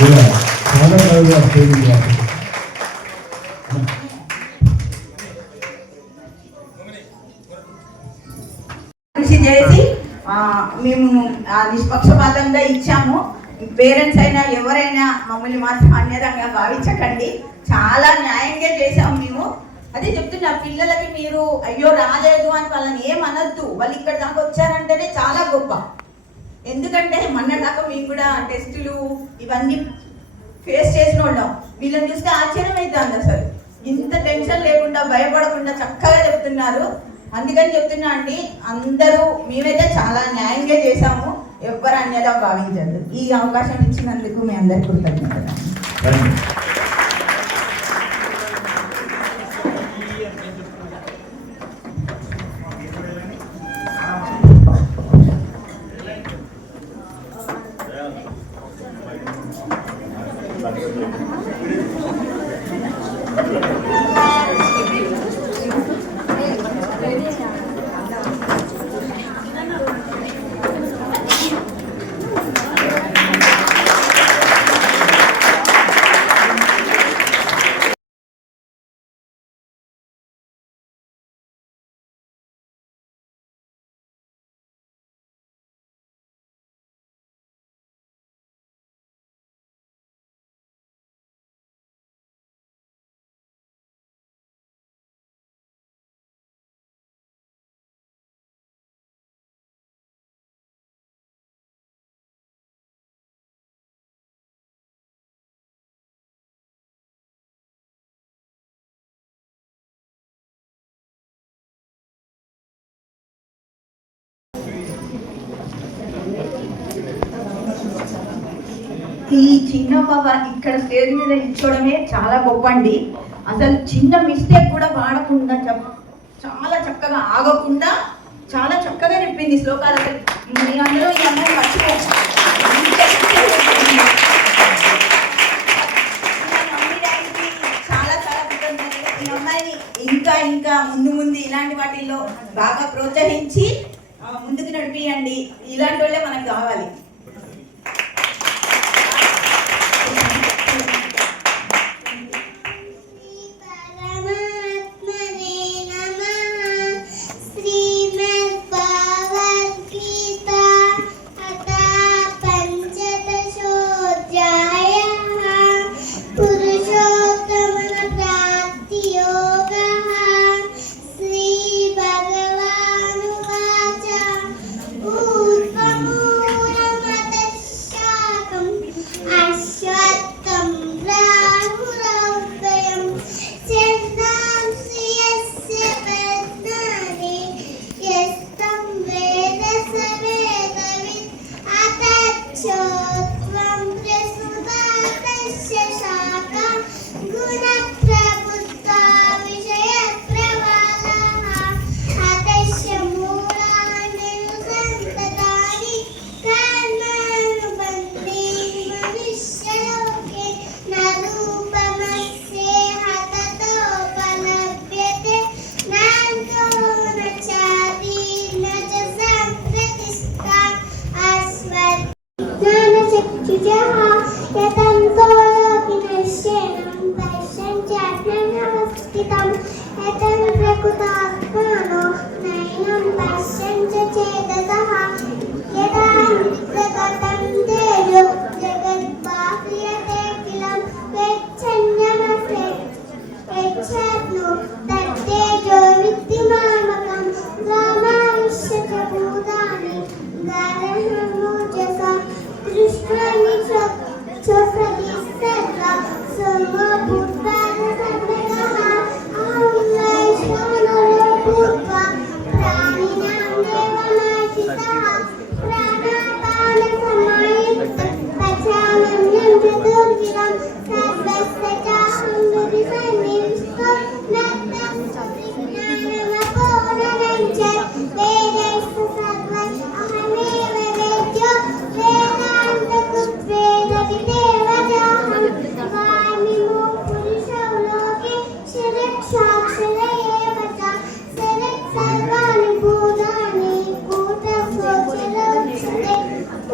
కృషి చేసి మేము నిష్పక్షపాతంగా ఇచ్చాము. పేరెంట్స్ అయినా ఎవరైనా మమ్మల్ని మాత్రం అన్యదంగా భావించకండి, చాలా న్యాయంగా చేసాము మేము. అదే చెప్తున్నా, పిల్లలకి మీరు అయ్యో రాలేదు అని వాళ్ళని ఏమనద్దు. వాళ్ళు ఇక్కడ దాకా వచ్చారంటేనే చాలా గొప్ప. ఎందుకంటే మొన్నదాకా మేము కూడా టెస్టులు ఇవన్నీ ఫేస్ చేసిన వాళ్ళం. వీళ్ళని చూస్తే ఆశ్చర్యం అవుతుంది, అసలు ఇంత టెన్షన్ లేకుండా భయపడకుండా చక్కగా చెప్తున్నారు. అందుకని చెప్తున్నా అండి, అందరూ మేమైతే చాలా న్యాయంగా చేశాము, ఎవ్వరు అన్యదా భావించద్దు. ఈ అవకాశం ఇచ్చినందుకు మీ అందరికీ కృతజ్ఞతలు. ఈ చిన్న బాబ ఇక్కడ స్టేజ్ మీద నిల్చోవడమే చాలా గొప్ప అండి. అసలు చిన్న మిస్టేక్ కూడా వాడకుండా చాలా చక్కగా ఆగకుండా చాలా చక్కగా చెప్పింది శ్లోకాలు. మీ అందరూ ఈ అమ్మాయి మర్చిపోవచ్చు, చాలా చాలా కృతజ్ఞతలు. ఈ అమ్మాయిని ఇంకా ఇంకా ముందు ముందు ఇలాంటి వాటిల్లో బాగా ప్రోత్సహించి ముందుకు నడిపియండి. ఇలాంటి వాళ్ళే మనకు కావాలి.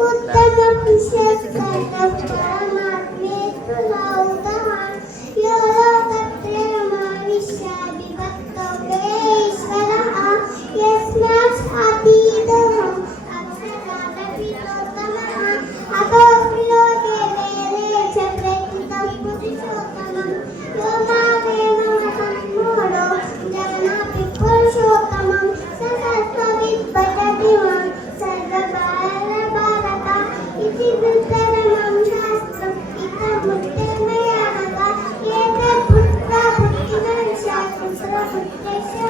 उत्तम विशेष ఈశ్వరః యస్మాదతీతః అక్షరాదపితోత్తమః అతోऽప్యో దేవేరే చ ప్రకృతం పురుషోత్తమం యో మావేమో సమ్మూఢో జగన్నాథి పురుషోత్తమం సతత్వవిద్భజతి మాం సర్వభారత ఇతి విస్తరణం శాస్త్రం ఇతముత్తమయానగా ఏతత్పుత్ర పుత్రిణం శాస్త్రం పుత్రస్య